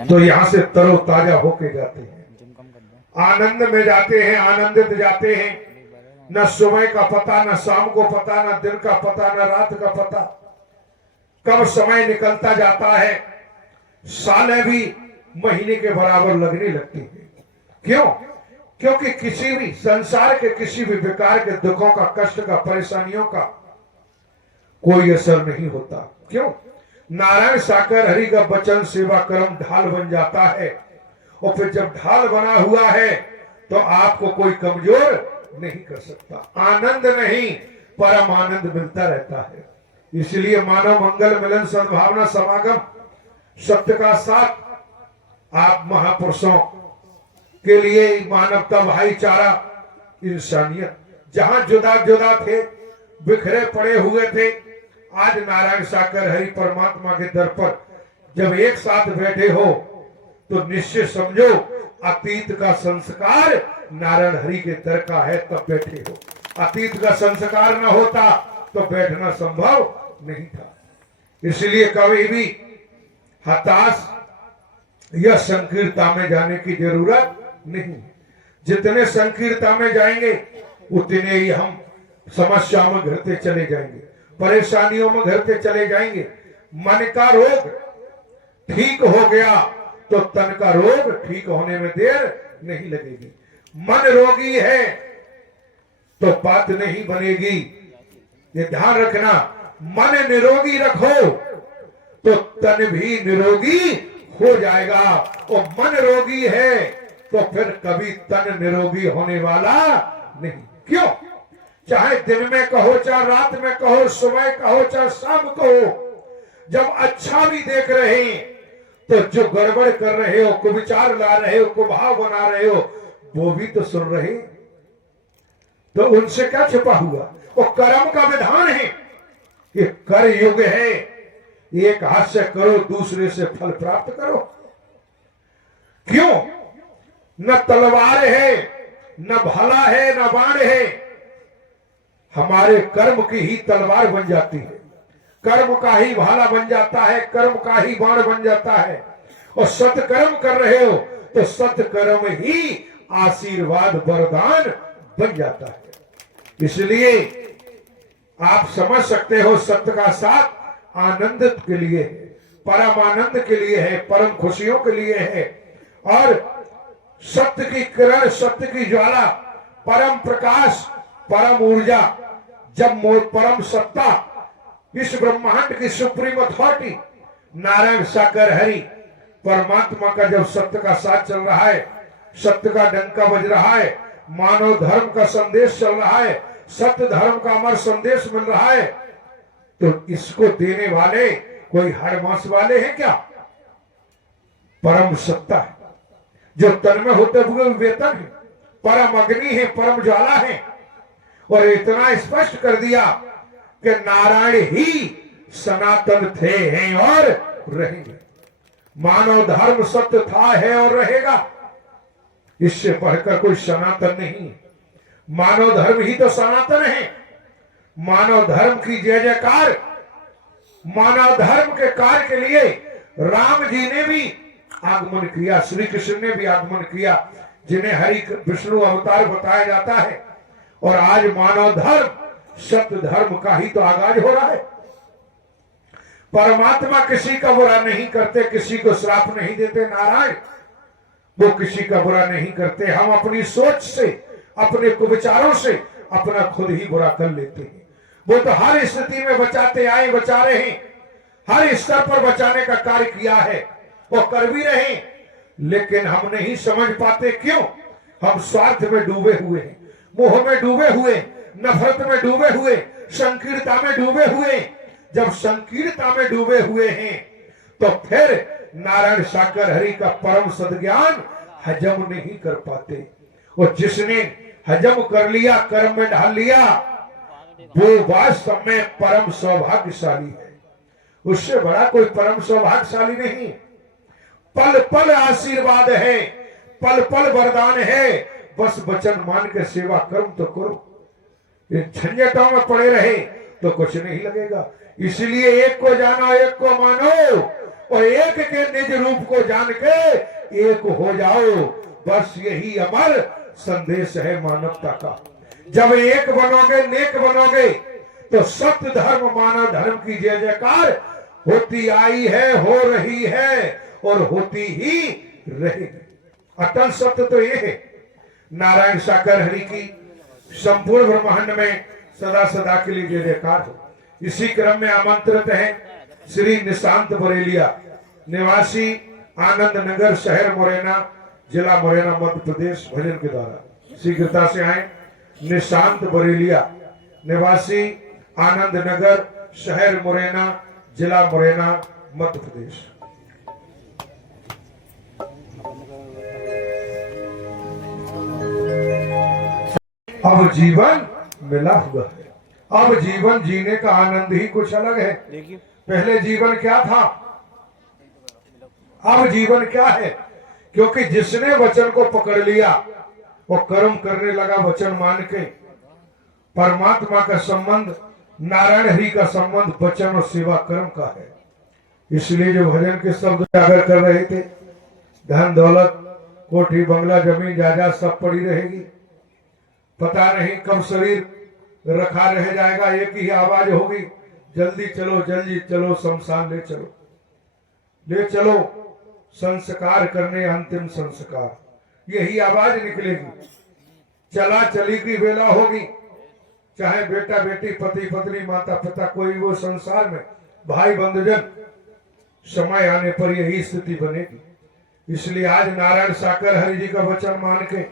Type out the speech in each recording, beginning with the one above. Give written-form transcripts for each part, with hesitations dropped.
तो यहाँ से तरोताजा होके जाते हैं, आनंद में जाते हैं, आनंदित जाते हैं। न सुबह का पता, न शाम को पता, न दिन का पता, न रात का पता, कब समय निकलता जाता है। सालें भी महीने के बराबर लगने लगती है। क्यों? क्योंकि किसी भी संसार के किसी भी विकार के दुखों का, कष्ट का, परेशानियों का कोई असर नहीं होता। क्यों? नारायण साकर हरि का वचन सेवा कर्म ढाल बन जाता है, और फिर जब ढाल बना हुआ है तो आपको कोई कमजोर नहीं कर सकता। आनंद नहीं, परम आनंद मिलता रहता है। इसलिए मानव मंगल मिलन सद्भावना समागम सत्य का साथ आप महापुरुषों के लिए मानवता, भाईचारा, इंसानियत, जहां जुदा जुदा थे, बिखरे पड़े हुए थे, आज नारायण साकर हरि परमात्मा के दर पर जब एक साथ बैठे हो तो निश्चित समझो अतीत का संस्कार नारायण हरि के दर का है, तब बैठे हो। अतीत का संस्कार न होता तो बैठना संभव नहीं था। इसलिए कभी भी हताश या संकीर्णता में जाने की जरूरत नहीं। जितने संकीर्णता में जाएंगे उतने ही हम समस्याओं में घिरते चले जाएंगे, परेशानियों में घिरते चले जाएंगे। मन का रोग ठीक हो गया तो तन का रोग ठीक होने में देर नहीं लगेगी। मन रोगी है तो बात नहीं बनेगी, ये ध्यान रखना। मन निरोगी रखो तो तन भी निरोगी हो जाएगा, और मन रोगी है तो फिर कभी तन निरोगी होने वाला नहीं। क्यों? चाहे दिन में कहो, चाहे रात में कहो, सुबह कहो, चाहे शाम कहो, जब अच्छा भी देख रहे हैं तो जो गड़बड़ कर रहे हो, कुविचार ला रहे हो, कुभाव बना रहे हो, वो भी तो सुन रहे। तो उनसे क्या छिपा हुआ? वो कर्म का विधान है, ये कर युग है। एक हाथ से करो, दूसरे से फल प्राप्त करो। क्यों? न तलवार है, न भाला है, न बाण है, हमारे कर्म की ही तलवार बन जाती है, कर्म का ही भाला बन जाता है, कर्म का ही बाण बन जाता है। और सत्कर्म कर रहे हो तो सत्कर्म ही आशीर्वाद वरदान बन जाता है। इसलिए आप समझ सकते हो, सत्य का साथ आनंद के लिए है, परम आनंद के लिए है, परम खुशियों के लिए है। और सत्य की किरण, सत्य की ज्वाला, परम प्रकाश, परम ऊर्जा, जब परम सत्ता, इस ब्रह्मांड की सुप्रीम अथॉरिटी नारायण साकर हरि परमात्मा का जब सत्य का साथ चल रहा है, सत्य का डंका बज रहा है, मानव धर्म का संदेश चल रहा है, सत्य धर्म का अमर संदेश मिल रहा है, तो इसको देने वाले कोई हर मास वाले हैं क्या? परम सत्ता है, जो तन में होते हुए वेतन है, परम अग्नि है, परम ज्वाला है। और इतना स्पष्ट कर दिया कि नारायण ही सनातन थे, हैं और रहेंगे। मानव धर्म सत्य था, है और रहेगा, इससे बढ़कर कोई सनातन नहीं। मानव धर्म ही तो सनातन है। मानव धर्म की जय जयकार, मानव धर्म के कार्य के लिए राम जी ने भी आगमन किया, श्री कृष्ण ने भी आगमन किया, जिन्हें हरि विष्णु अवतार बताया जाता है। और आज मानव धर्म, सत्य धर्म का ही तो आगाज हो रहा है। परमात्मा किसी का बुरा नहीं करते, किसी को श्राप नहीं देते। नारायण वो किसी का बुरा नहीं करते। हम अपनी सोच से, अपने कुविचारों से अपना खुद ही बुरा कर लेते हैं। वो तो हर स्थिति में बचाते आए, बचा रहे हैं, हर स्तर पर बचाने का कार्य किया है, वो कर भी रहे, लेकिन हम नहीं समझ पाते। क्यों? हम स्वार्थ में डूबे हुए हैं, मोह में डूबे हुए, नफरत में डूबे हुए, संकीर्णता में डूबे हुए। जब संकीर्णता में डूबे हुए हैं तो फिर नारायण साकर हरि का परम सद्ज्ञान हजम नहीं कर पाते। और जिसने हजम कर लिया, कर्म में ढाल लिया, वो वास्तव में परम सौभाग्यशाली है। उससे बड़ा कोई परम सौभाग्यशाली नहीं। पल पल आशीर्वाद है, पल पल वरदान है, बस वचन मान के सेवा कर्म तो करो। ये झंझटों में पड़े रहे तो कुछ नहीं लगेगा। इसलिए एक को जानो, एक को मानो, और एक के निज रूप को जान के एक हो जाओ। बस यही अमर संदेश है मानवता का। जब एक बनोगे, नेक बनोगे, तो सत्य धर्म मानव धर्म की जय जयकार होती आई है, हो रही है और होती ही रहेगी। अटल सत्य तो ये है। नारायण साकर हरि की संपूर्ण ब्रह्मांड में सदा सदा के लिए जय जयकार हो। इसी क्रम में आमंत्रित है श्री निशांत बरेलिया, निवासी आनंद नगर, शहर मुरैना, जिला मुरैना, मध्य प्रदेश, भजन के द्वारा शीघ्रता से आए। निशांत बरेलिया, निवासी आनंद नगर, शहर मुरैना, जिला मुरैना, मध्य प्रदेश। अब जीवन मिला हुआ है। अब जीवन जीने का आनंद ही कुछ अलग है। पहले जीवन क्या था, अब जीवन क्या है? क्योंकि जिसने वचन को पकड़ लिया वो कर्म करने लगा वचन मान के। परमात्मा का संबंध, नारायण हरि का संबंध वचन और सेवा कर्म का है। इसलिए जो भजन के शब्द उजागर कर रहे थे, धन दौलत कोठी बंगला जमीन जायदाद सब पड़ी रहेगी, पता नहीं कब शरीर रखा रह जाएगा। एक ही आवाज होगी, जल्दी चलो जल्दी चलो, शमशान ले चलो, ले चलो संस्कार करने, अंतिम संस्कार। यही आवाज निकलेगी। चला चली की वेला होगी, चाहे बेटा बेटी, पति पत्नी, माता पिता, कोई वो संसार में भाई बंधुजन, समय आने पर यही स्थिति बनेगी। इसलिए आज नारायण साकर हरि जी का वचन मान के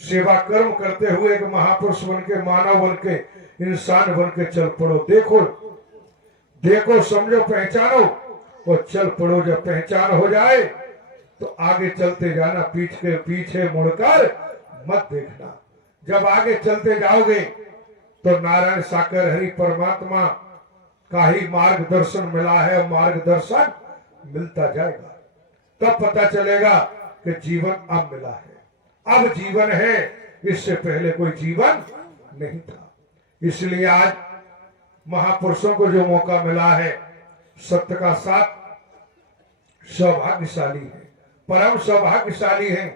सेवा कर्म करते हुए एक महापुरुष बन के, मानव बन के, इंसान बन के चल पड़ो। देखो देखो, समझो, पहचानो और चल पड़ो। जब पहचान हो जाए तो आगे चलते जाना, पीछे मुड़कर मत देखना। जब आगे चलते जाओगे तो नारायण साकर हरि परमात्मा का ही मार्गदर्शन मिला है, मार्गदर्शन मिलता जाएगा। तब पता चलेगा कि जीवन अब मिला है, अब जीवन है, इससे पहले कोई जीवन नहीं था। इसलिए आज महापुरुषों को जो मौका मिला है, सत्य का साथ, सौभाग्यशाली है, परम सौभाग्यशाली है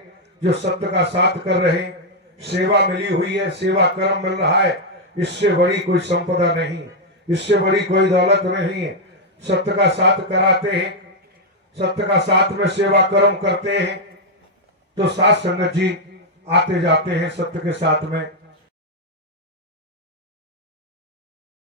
जो सत्य का साथ कर रहे हैं। सेवा मिली हुई है, सेवा कर्म मिल रहा है, इससे बड़ी कोई संपदा नहीं है, इससे बड़ी कोई दौलत नहीं है। सत्य का साथ कराते हैं, सत्य का साथ में सेवा कर्म करते हैं, तो साथ संगत जी आते जाते हैं सत्य के साथ में।